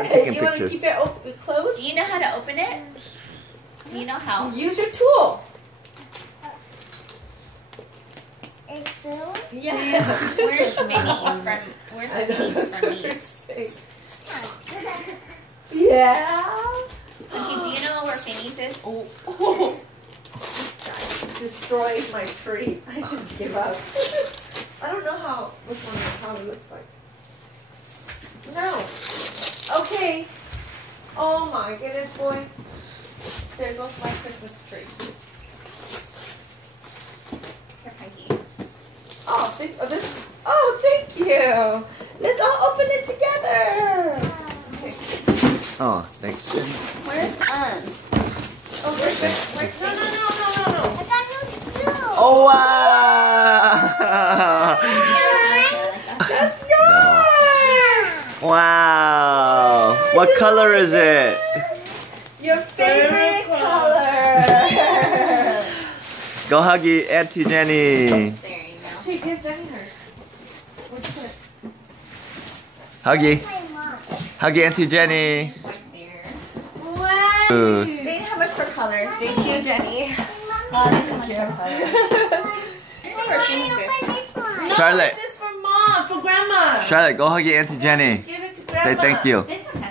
I'm taking You want to pictures. keep it closed? Do you know how to open it? Do you know how? Use your tool. It's blue? Yeah. Where's Vinny's from? Where's I know, Vinny's from me? Yeah. Okay, do you know where Vinny's is? Oh. Destroyed my tree. I just give up. I don't know which one how it looks like. No. Okay. Oh my goodness, boy. There goes my Christmas tree. Here, Peggy. Oh, thank you. Let's all open it together. Okay. Oh, thanks. Where's Oh, where's no. I got no blue. Oh wow! That's yours. Wow! What color is it? Your favorite color. Go huggy Auntie Jenny. There you go. She give Jenny hers. What's it? Huggy, My mom. huggy Auntie Jenny. Right there. Wow. Ooh. They didn't have much for colors. Thank you, Jenny. Oh, they have much more colors. I don't know where Vinny's is. This one. Charlotte, This is for mom, for grandma. Charlotte, go huggy Auntie Jenny. Give it to grandma. Say thank you. This one has